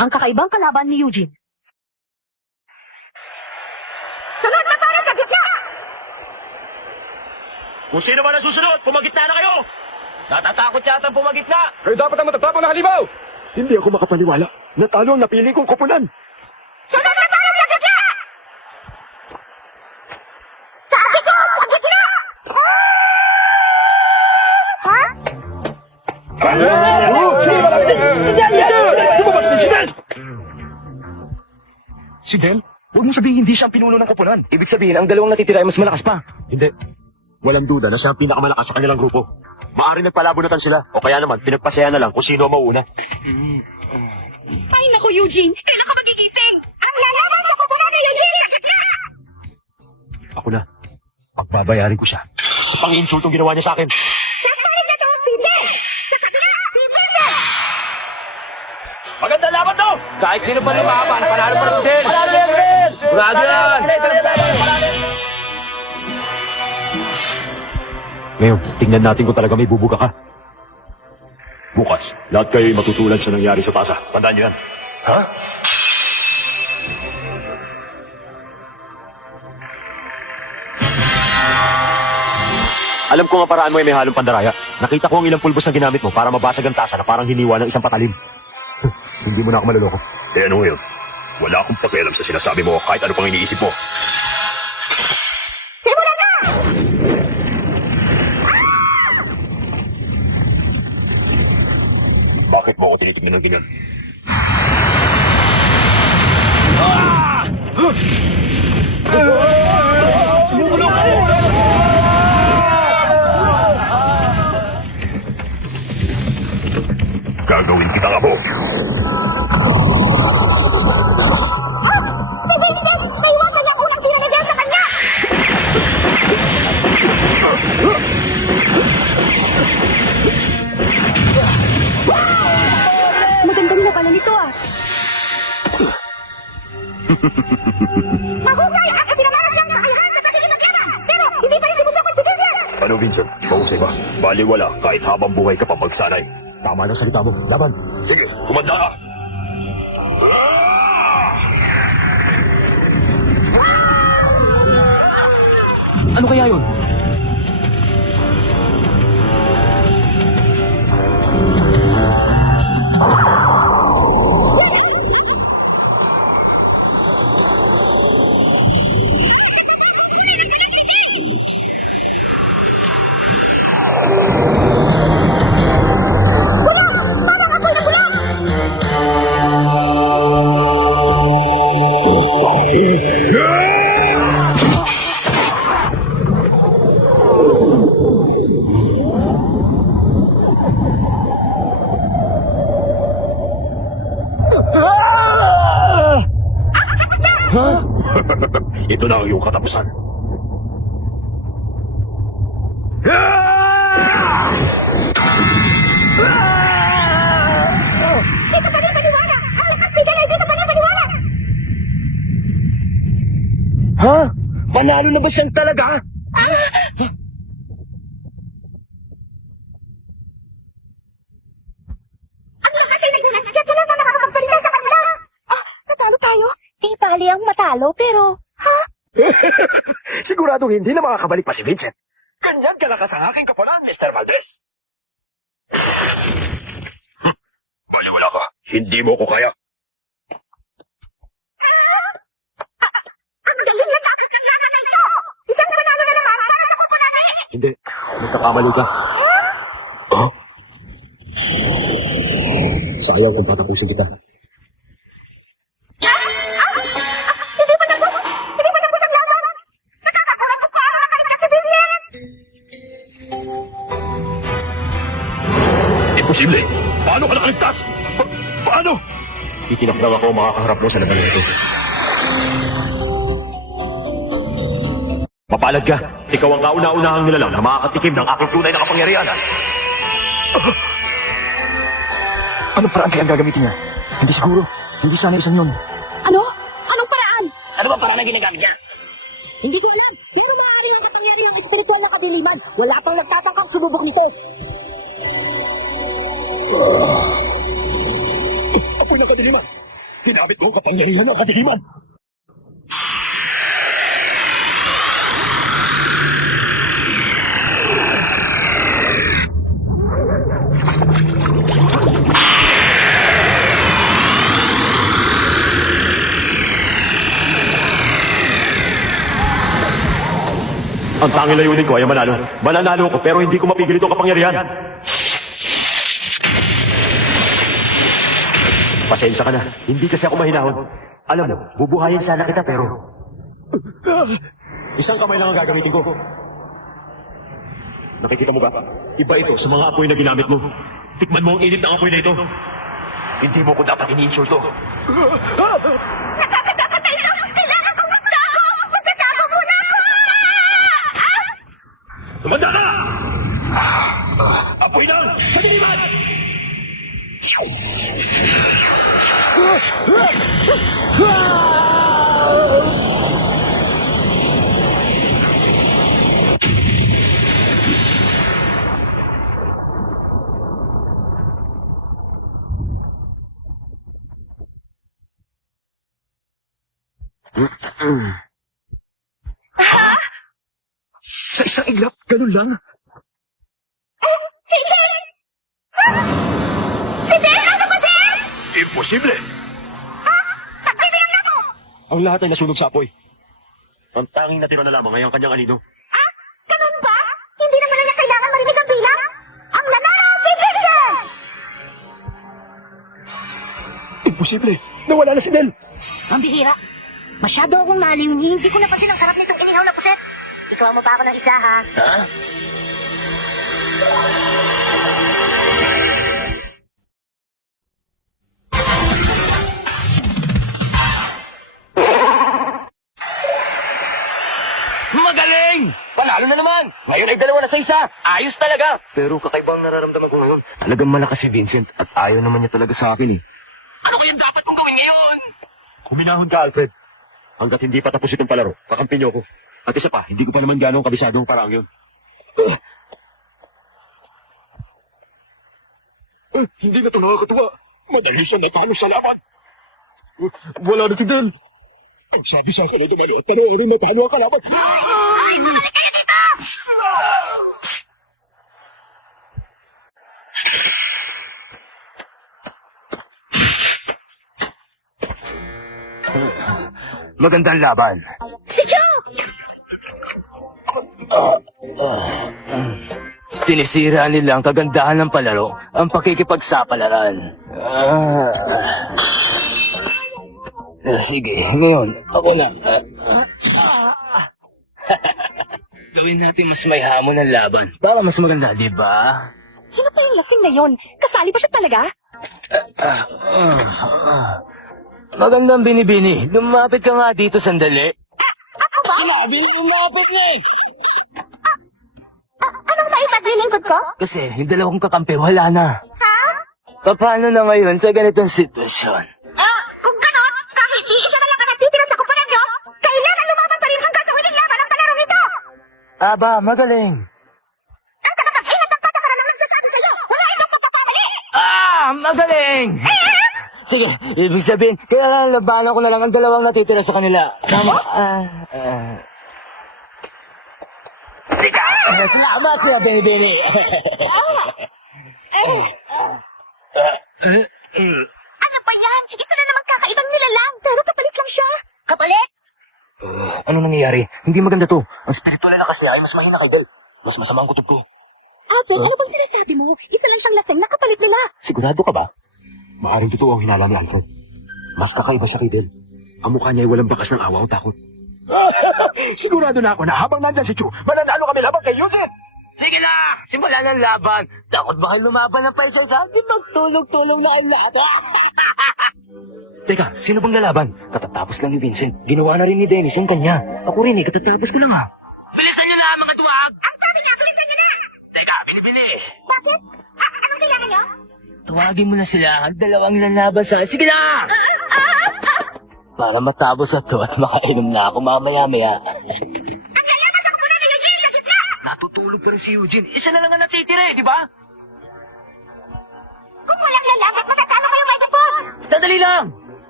ang kakaibang kalaban ni Eugene. Sunod na tayo sa gitna! Kung sino man ang susunod, pumagitna na kayo! Natatakot yata ang pumagitna! Kayo dapat ang matatapang na halimaw! Hindi ako makapaniwala. Natalo ang napili kong koponan. Sunod na tayo sa gitna! Sabi ko, sa gitna! Ha? Lumabas na si Del! Si Del? Huwag mo sabihin hindi siya ang pinuno ng koponan. Ibig sabihin, ang dalawang natitira ay mas malakas pa. Hindi. Walang duda na siya ang pinakamalakas sa kanilang grupo. Maaari nagpalabunatan sila. O kaya naman, pinagpasaya na lang kung sino ang mauuna. Ay, naku, Eugene! Kailan ka magigising? Ang lalaban sa koponan ni Eugene sa gitna! Ako na. Pagbabayarin ko siya. Pang-insultong ginawa niya sa akin. Nagparin na to si Del! Sa gitna! Si Vincent! Maganda laban to! Kahit sino pa lumaban, panalo pa si Del! Panalo yan, Del! Brado yan! Ngayon, tingnan natin kung talaga may bubuga ka. Bukas, lahat kayo'y matutulad sa nangyari sa tasa. Tandaan niyo yan. Ha? Alam ko nga paraan mo ay may halong pandaraya. Nakita ko ang ilang pulbos na ginamit mo para mabasag ang tasa na parang hiniwa ng isang patalim. Hindi mo na ako maluloko. Eh ano ngayon? Wala akong pakialam sa sinasabi mo kahit ano pang iniisip mo. Simulan na! Bakit mo ako tinitignan ng ganyan? Gagawin kitang abo. Si Vincent! Naiwasan niya unang tinanagyan sa kanya! Magandang labanan ito ah. Mahusay at ipinamalas ng kakayahan sa pagiging magyaman! Pero hindi pa rin sinusukat si Vincent! Ano, Vincent? Mahusay ba? Baliwala kahit habang buhay ka pa magsanay. Tama ng salita mo. Laban. Sige, kumanda ka! Ano kaya yun? Ito na ang iyong katapusan. Dito pa rin paniwala! Ang lakas ni Del ay dito pa rin paniwala! Ha? Panalo na ba siyang talaga? Ang lakas ay naglalagyan ka lang na nakakapagsalita sa kanila! Natalo tayo? Di bali ang matalo, pero... Siguradong hindi na makakabalik pa si Vincent. Ganyan kalakas ang aking kapunan, Mr. Valdez. Baliwala ka. Hindi mo ko kaya. Ang galing ng takas ng laman na ito! Isang panalo na naman para sa koponan na Hindi. Nagkakamali ka. Oh? Sayang kung tatapusin kita. Hindi pa tapos ang laban! Nakakakulang ko paano nakaligtas si Vincent! Imposible! Paano ka nakaligtas? Paano? Itinak daw ako makakaharap mo sa laban na ito. Mapalad ka. Ikaw ang kauna-unahang nilalang na makakatikim ng aking tunay na kapangyarihan. Anong paraan kaya ang gagamitin niya? Hindi siguro. Hindi sana isang yun. Ano? Anong paraan? Ano ba parang ginagamit niya? Hindi ko alam, pero maaaring ang kapangyarihang espiritual na kadiliman. Wala pang nagtatangkang sumubok nito. Apoy ng kadiliman! Ginamit ko ang kapangyarihan ng kadiliman. Ang tanging layunin ko ay manalo. Mananalo ko pero hindi ko mapigil itong kapangyarihan. Pasensya ka na. Hindi kasi ako mahinahon. Alam mo, bubuhayin sana kita pero... Isang kamay lang ang gagamitin ko. Nakikita mo ba? Iba ito sa mga apoy na ginamit mo. Tikman mo ang init ng apoy na ito. Hindi mo ko dapat ini-insulto. Nakakatakatay lang! Kailangan kong magtago! Magtatago muna ako! Tumanda ka! Apoy lang! Kadiliman! Sa isang iglap, ganun lang. Imposible! Nagbibigyan ako! Ang lahat ay nasunog sa apoy. Ang tanging natira na lamang ay ang kanyang anino. Ganun ba? Hindi naman na niya kailangan marinig ang bilang? Ang nanalo si Vincent! Imposible. Nawala na si Del. Ang bihira. Masyado akong maliw. Hindi ko napansin ang sarap nitong inihaw na puset. Ikaw mo pa ako ng isa, ha? Ha? Magaling! Panalo na naman! Ngayon ay 2-1. Ayos talaga! Pero kakaibang nararamdaman ko ngayon. Talagang malakas si Vincent at ayaw naman niya talaga sa akin eh. Ano kayang dapat kong gawin ngayon? Huminahon ka, Alfred. Hanggat hindi pa tapos itong palaro, kakampi niyo ako. At isa pa, hindi ko pa naman gano'ng kabisado ang parang yun. Hindi na ito nakakatuwa. Madali siya natalo sa laban. Wala na si Del. Ang sabi sa akin ay dumali at panoorin natalo ang kalaban. Magandang laban. Si Joe! Sinisira nila ang kagandahan ng palaro, ang pakikipagsapalaran. Sige, ngayon, ako na. Gawin natin mas may hamon ng laban para mas maganda, di ba? Sino pa yung lasing na yon? Kasali ba siya talaga? Magandang binibini. Lumapit ka nga dito sandali. Ako ba? Sinabi lumapit niya eh. Anong maipaglilingkod ko? Kasi yung dalawang kakampi wala na. Ha? Paano na ngayon sa ganitong sitwasyon? Kung ganon, kahit iisa na lang ang natitira sa kupunan nyo, kailangan lumaban pa rin hanggang sa huling laban ng palarong ito! Aba, magaling. Ang tagapag-ingat ng patakaran ang nagsasabi sa'yo, wala itong pagkakamali! Magaling! Sige, ibig sabihin, kaya labanan ko na lang ang dalawang natitira sa kanila. Tama. Teka! Salamat siya, Benny. Ano ba yan? Isa na naman kakaibang nilalang, pero kapalit lang siya. Kapalit? Ano nangyayari? Hindi maganda to. Ang spiritual na kasi ay mas mahina kay Del. Mas masama ang kutob ko. Ate, ano bang sinasabi mo? Isa lang siyang lasing, nakapalit nila. Sigurado ka ba? Maaring totoo ang hinala ni Alfred. Mas kakaiba siya kay Del. Ang mukha niya ay walang bakas ng awa o takot. Sigurado na ako na habang nandyan si Chu, mananalo kami laban kay Eugene. Sige na! Simulan ang laban! Takot ba kayo lumaban ng paisa-isa? Di magtulog-tulog na ang lahat. Teka, sino bang lalaban? Katatapos lang ni Vincent. Ginawa na rin ni Dennis yung kanya. Ako rin eh, katatapos ko lang ah. Bilisan nyo na, mga duwag! Ang sabi niya, bilisan niyo na! Teka, binibili. Bakit? Anong kailangan niyo? Tawagin mo na sila ang dalawang lalaban sa... Sige na! Para matapos na to at makainom na ako mamaya-maya. Ang lalaban sa kupunan ni Eugene sa gitna! Natutulog pa rin si Eugene. Isa na lang ang natitira eh, di ba? Kung walang lalaban, matatalo kayo, Mighty Paul! Sandali lang!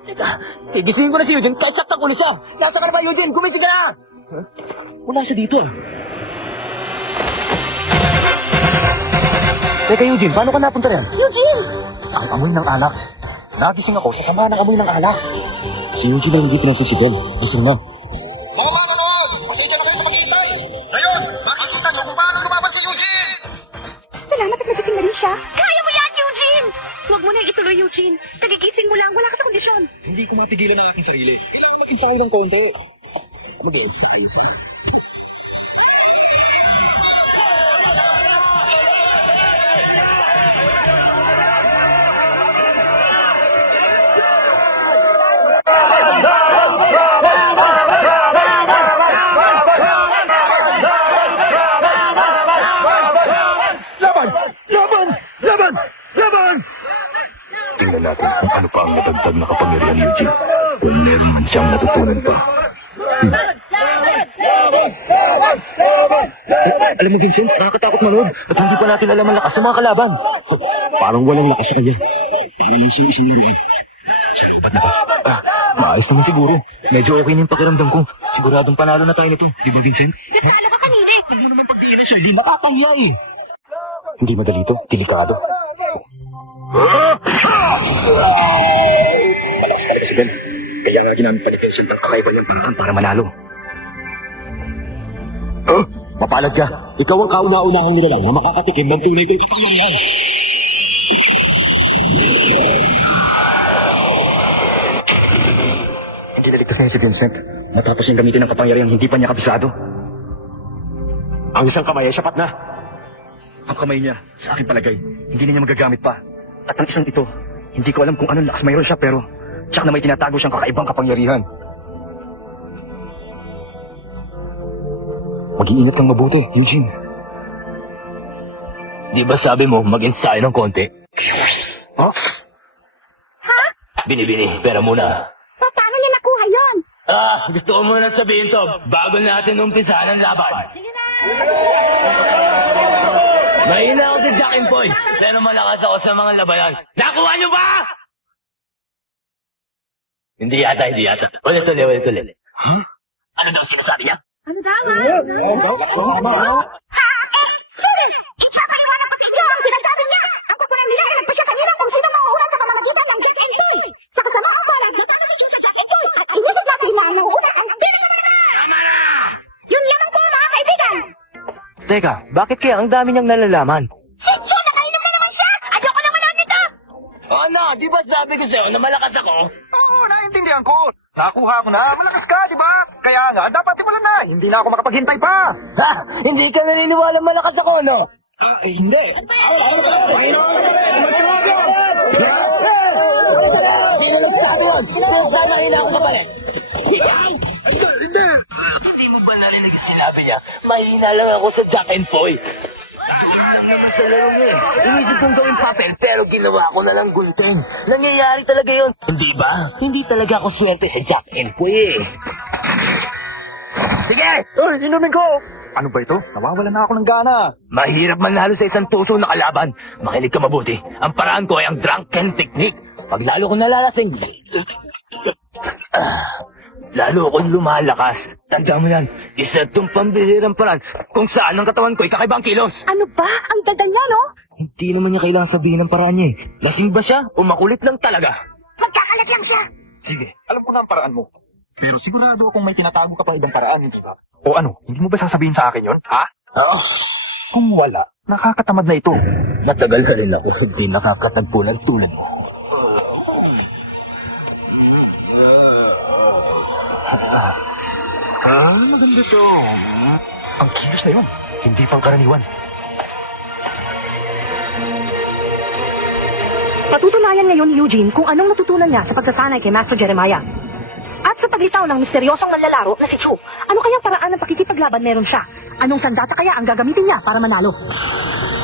Teka, igisingin ko na si Eugene kahit saktan ko na siya. Nasa ka na ba, Eugene? Gumising ka na! Huh? Wala siya dito ah. Teka, Eugene, paano ka napunta rin? Eugene! Ang amoy ng alak. Nagising ako sa sama ng amoy ng alak. Si Eugene ay hindi pinansisigil. Gising na. Mga manonood! Pasensya na kayo sa maghihintay! Ngayon, makikita niyo kung paano lumaban si Eugene! Salamat at nagising na rin siya. Kaya mo yan, Eugene! Huwag mo na ituloy, Eugene. Nagigising mo lang, wala ka sa kondisyon. Hindi ko mapigilan ang aking sarili. Mag-isay ng konti. Mag-isay. Laban! Laban! Laban! Laban! Tingnan natin kung ano pa ang nadagdag na kapangyarihan ni Eugene. Kung meron man siyang natutunan pa. Alam mo, Vincent, nakakatakot manood. At hindi pa natin alam ang lakas ng mga kalaban. Parang walang lakas sa kanya. Parang lang siyang isinirin. Sa loobat na ba? Maayos naman siguro. Medyo okay na yung pakiramdam ko. Siguradong panalo na tayo nito. Di ba, Vincent? Natalo ka kanina eh. Siya, di makakaya eh. Hindi madali ito. Delikado. Malakas talaga si Ben. Kaya nga ginamit pa ni Vincent ang kakaiba niyang paraan para manalo. Mapalad ka. Ikaw ang kauna-unahang nilalang na makakatikim ng tunay kong kapangyarihan. Hindi naligtas ngayon si Vincent. Matapos niyang gamitin ang kapangyarihan hindi pa niya kabisado. Ang isang kamay ay sapat na. Ang kamay niya, sa aking palagay, hindi na niya magagamit pa. At ang isang ito, hindi ko alam kung anong lakas mayroon siya pero tsak na may tinatago siyang kakaibang kapangyarihan. Mag-iingat kang mabuti, Eugene. Di ba sabi mo, mag-ensayo ng konti? Huh? Bini-bini, pera muna. Paano niya nakuha yon? Gusto ko muna sabihin to, bago natin umpisahan ang laban. Mahina ako sa Jack and Poy, pero malakas ako sa mga labanan. Nakuha niyo ba? Hindi yata. Ulit. Huh? Ano daw sinasabi niya? Ano daw? Yun ang sinasabi niya! Ang kukulang nila ay nagpa siya kanila kung sino mauulan sa pamamagitan ng Jack and Poy! Sa kasama ko mo, nagditama siya sa Jack and Poy! At inisip natin na ang nauulan ang pinakamalala! Yun lamang po, mga kaibigan! Teka, bakit kaya ang dami niyang nalalaman? Siya, nakainom na naman siya! Ayoko na manood nito! Ano, di ba sabi ko sa'yo na malakas ako? Oo, naiintindihan ko. Nakuha ko na. Malakas ka, di ba? Kaya nga, dapat simulan na. Hindi na ako makapaghintay pa. Ha? Hindi ka naniniwala malakas ako, no? Hindi. Sino nagsabi yun? Sinasabi mahina ako kapalit. Hindi. Hindi mo ba narinig yung sinabi niya? Mahina lang ako sa Jack and Poy. Sa laro niya eh. Inisip kong gawing papel pero ginawa ko na lang gulten. Nangyayari talaga yun. Hindi ba? Hindi talaga ako swerte sa Jack and Poy eh. Sige! Uy, inumin ko. Ano ba ito? Nawawalan na ako ng gana. Mahirap manalo sa isang tuso na kalaban. Makinig ka mabuti. Ang paraan ko ay ang drunken technique. Pag lalo ko nalalasing, lalo akong lumalakas. Tanda mo yan, isa itong pambihirang paraan kung saan ang katawan ko ay kakaibang kilos. Ano ba? Ang ganda niya, no? Hindi naman niya kailangan sabihin ng paraan niya eh. Lasing ba siya o makulit lang talaga? Magkakalat lang siya! Sige, alam ko na ang paraan mo. Pero sigurado akong may tinatago ka pa ibang paraan, hindi ba? O ano, hindi mo ba sasabihin sa akin yon? Ha? Oo. Kung wala, nakakatamad na ito. Matagal ka rin ako, hindi nakakatagpo ng tulad mo. Maganda to. Ang kilos na yun. Hindi pang karaniwan. Patutunayan ngayon, Eugene, kung anong natutunan niya sa pagsasanay kay Master Jeremiah. At sa paglitaw ng misteryosong manlalaro na si Chu, ano kayang paraan ng pakikipaglaban meron siya? Anong sandata kaya ang gagamitin niya para manalo?